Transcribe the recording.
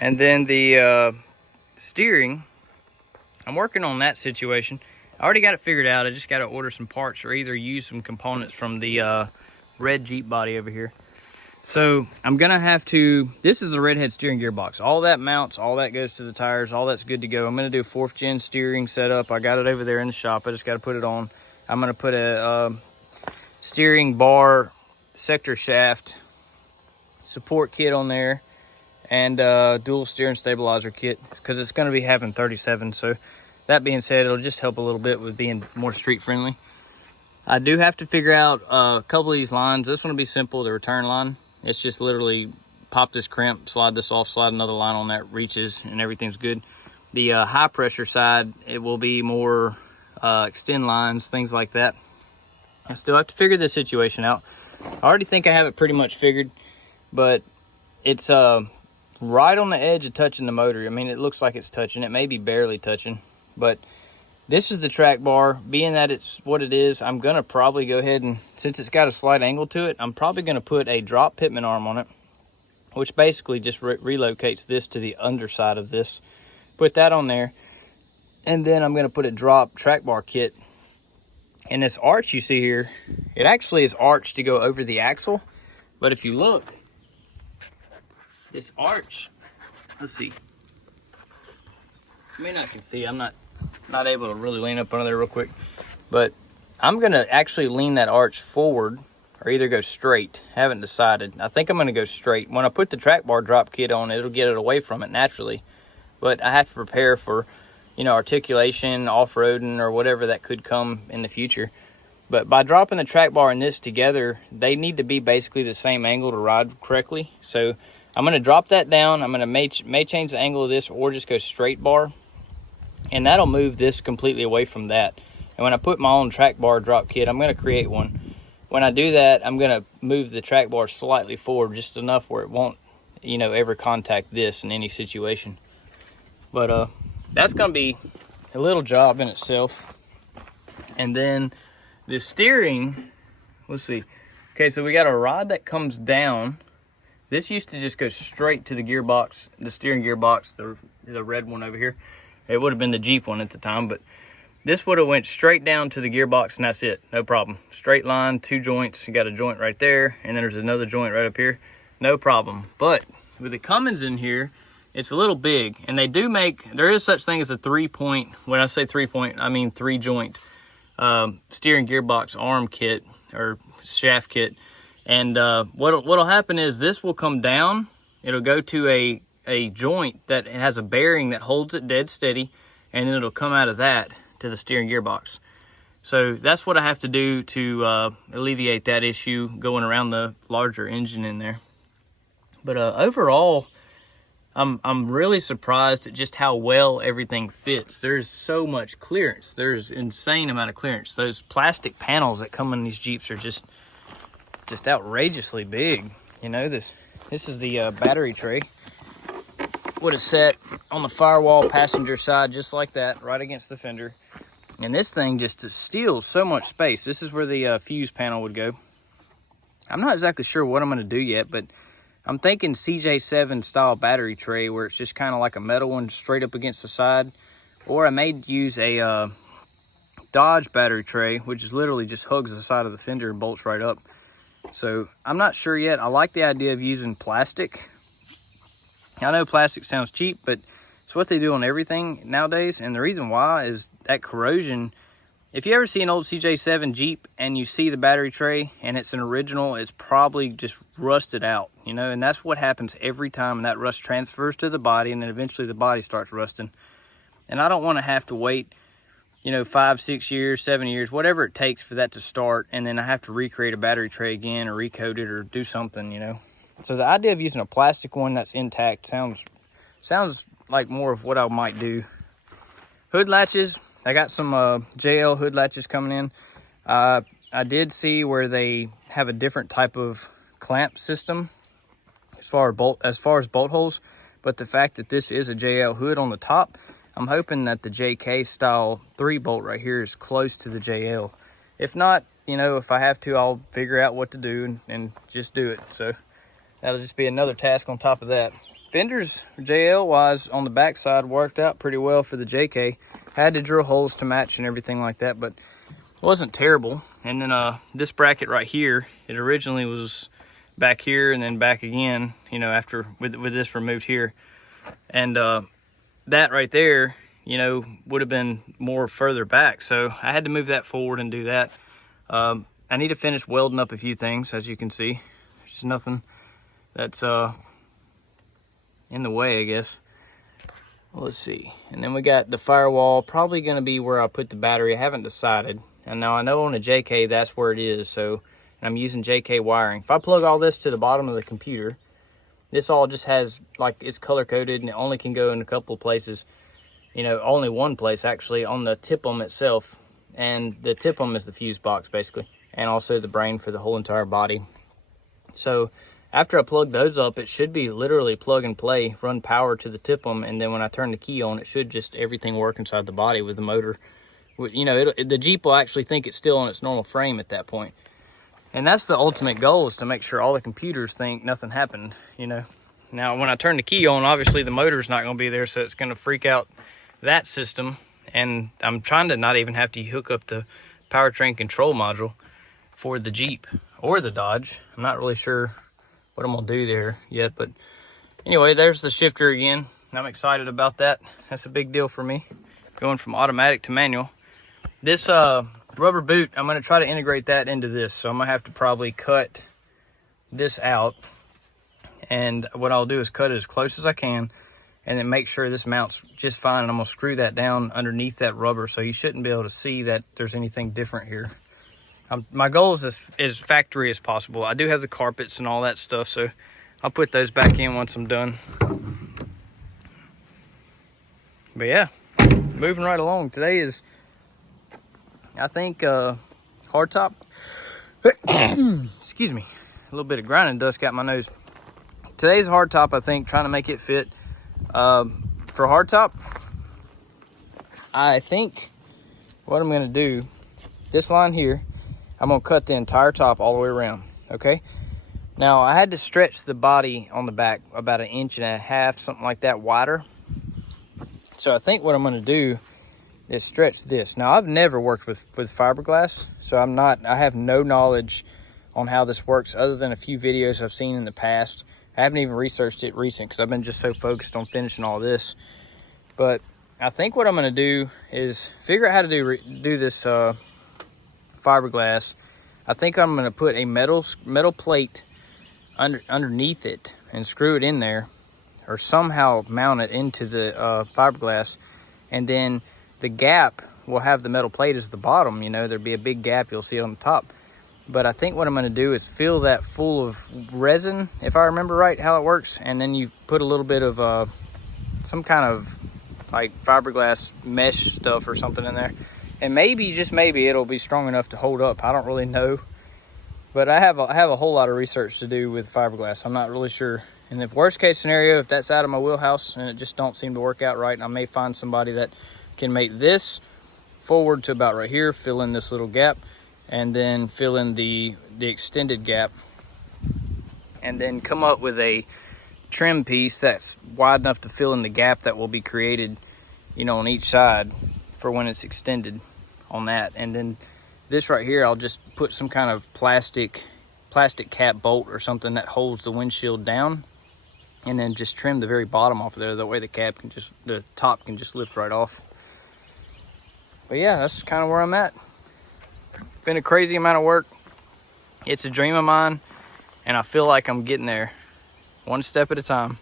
And then the steering, I'm working on that situation. I already got it figured out. I just got to order some parts or either use some components from the red Jeep body over here. So I'm gonna have to, this is a redhead steering gearbox. All that mounts, all that goes to the tires, all that's good to go. I'm gonna do 4th gen steering setup. I got it over there in the shop. I just got to put it on. I'm gonna put a steering bar sector shaft support kit on there and dual steering stabilizer kit because it's gonna be having 37. So that being said, it'll just help a little bit with being more street friendly. I do have to figure out a couple of these lines. This one will be simple, the return line. It's just literally pop this crimp, slide this off, slide another line on that, reaches, and everything's good. The high pressure side, it will be more extend lines, things like that. I still have to figure this situation out. I already think I have it pretty much figured, but it's right on the edge of touching the motor. I mean, it looks like it's touching. It may be barely touching, but this is the track bar. Being that it's what it is, I'm gonna probably go ahead and, since it's got a slight angle to it, I'm probably gonna put a drop pitman arm on it, which basically just relocates this to the underside of this. Put that on there, and then I'm gonna put a drop track bar kit. And this arch you see here, it actually is arched to go over the axle, but if you look, this arch, let's see. You may not can see, I'm not able to really lean up under there real quick, but I'm gonna actually lean that arch forward or either go straight. Haven't decided. I think I'm gonna go straight. When I put the track bar drop kit on, it'll get it away from it naturally, but I have to prepare for, you know, articulation, off-roading, or whatever that could come in the future. But by dropping the track bar and this together, they need to be basically the same angle to ride correctly. So I'm gonna drop that down. I'm gonna may change the angle of this or just go straight bar, and that'll move this completely away from that. And when I put my own track bar drop kit, I'm gonna create one. When I do that, I'm gonna move the track bar slightly forward, just enough where it won't, you know, ever contact this in any situation. But that's gonna be a little job in itself. And then the steering, let's see. Okay, so we got a rod that comes down. This used to just go straight to the gearbox, the steering gearbox, the red one over here. It would have been the Jeep one at the time, but this would have went straight down to the gearbox and that's it, no problem. Straight line, 2 joints, you got a joint right there, and then there's another joint right up here, no problem. But with the Cummins in here, it's a little big, and they do make, there is such thing as a 3-point, when I say 3-point, I mean 3-joint steering gearbox arm kit or shaft kit. And what'll happen is this will come down, it'll go to a joint that has a bearing that holds it dead steady, and then it'll come out of that to the steering gearbox. So that's what I have to do to alleviate that issue going around the larger engine in there. But overall, I'm really surprised at just how well everything fits. There's so much clearance. There's insane amount of clearance. Those plastic panels that come in these Jeeps are just outrageously big. You know, this is the battery tray. Would have set on the firewall passenger side just like that, right against the fender. And this thing just steals so much space. This is where the fuse panel would go. I'm not exactly sure what I'm going to do yet, but I'm thinking CJ7 style battery tray where it's just kind of like a metal one straight up against the side. Or I may use a Dodge battery tray, which is literally just hugs the side of the fender and bolts right up. So I'm not sure yet. I like the idea of using plastic. I know plastic sounds cheap, but it's what they do on everything nowadays. And the reason why is that corrosion. If you ever see an old CJ7 Jeep and you see the battery tray and it's an original, it's probably just rusted out, you know, and that's what happens every time. And that rust transfers to the body, and then eventually the body starts rusting. And I don't want to have to wait, you know, 5, 6 years, 7 years, whatever it takes for that to start. And then I have to recreate a battery tray again or recoat it or do something, you know. So the idea of using a plastic one that's intact sounds like more of what I might do. Hood latches, I got some JL hood latches coming in. I did see where they have a different type of clamp system as far as bolt holes, but the fact that this is a JL hood on the top, I'm hoping that the JK style 3-bolt right here is close to the JL. If not, you know, if I have to, I'll figure out what to do and just do it. So that'll just be another task on top of that. fenders, JL wise, on the backside worked out pretty well for the JK. Had to drill holes to match and everything like that, but it wasn't terrible. And then this bracket right here, it originally was back here and then back again, you know, after with this removed here. And that right there, you know, would have been more further back. So I had to move that forward and do that. I need to finish welding up a few things, as you can see. There's just nothing that's in the way, I guess. Well, let's see. And then we got the firewall, probably going to be where I put the battery. I haven't decided. And now I know on a JK that's where it is, so I'm using JK wiring. If I plug all this to the bottom of the computer, this all just has, like, it's color coded and it only can go in a couple of places. You know, only one place actually, on the TIPM itself. And the TIPM is the fuse box basically, and also the brain for the whole entire body. So after I plug those up, it should be literally plug and play, run power to the TIPM, and then when I turn the key on, it should just everything work inside the body with the motor. You know, the Jeep will actually think it's still on its normal frame at that point. And that's the ultimate goal, is to make sure all the computers think nothing happened, you know. Now, when I turn the key on, obviously the motor's not going to be there, so it's going to freak out that system. And I'm trying to not even have to hook up the powertrain control module for the Jeep or the Dodge. I'm not really sure what I'm going to do there yet. But anyway, there's the shifter again. I'm excited about that. That's a big deal for me, going from automatic to manual. This rubber boot, I'm going to try to integrate that into this. So I'm going to have to probably cut this out. And what I'll do is cut it as close as I can, and then make sure this mounts just fine. And I'm going to screw that down underneath that rubber, so you shouldn't be able to see that there's anything different here. My goal is as factory as possible. I do have the carpets and all that stuff, so I'll put those back in once I'm done. But yeah, moving right along. Today is, I think, hardtop. Excuse me, a little bit of grinding dust got my nose. Today's hardtop, I think, trying to make it fit. For hardtop, I think what I'm going to do, this line here, I'm going to cut the entire top all the way around, okay? Now, I had to stretch the body on the back about 1.5 inches, something like that, wider. So I think what I'm going to do is stretch this. Now, I've never worked with fiberglass, so I have no knowledge on how this works other than a few videos I've seen in the past. I haven't even researched it recent because I've been just so focused on finishing all this. But I think what I'm going to do is figure out how to do this fiberglass. I think I'm going to put a metal plate underneath it and screw it in there, or somehow mount it into the fiberglass, and then the gap will have the metal plate as the bottom. You know, there'll be a big gap you'll see on the top. But I think what I'm going to do is fill that full of resin, if I remember right how it works, and then you put a little bit of some kind of like fiberglass mesh stuff or something in there, and maybe, just maybe, it'll be strong enough to hold up. I don't really know, but I have a whole lot of research to do with fiberglass. I'm not really sure. And if worst case scenario, if that's out of my wheelhouse and it just don't seem to work out right, I may find somebody that can make this forward to about right here, fill in this little gap, and then fill in the extended gap, and then come up with a trim piece that's wide enough to fill in the gap that will be created, you know, on each side for when it's extended on that. And then this right here, I'll just put some kind of plastic cap bolt or something that holds the windshield down, and then just trim the very bottom off of there. That way the top can just lift right off. But yeah, that's kind of where I'm at. Been a crazy amount of work. It's a dream of mine, and I feel like I'm getting there one step at a time.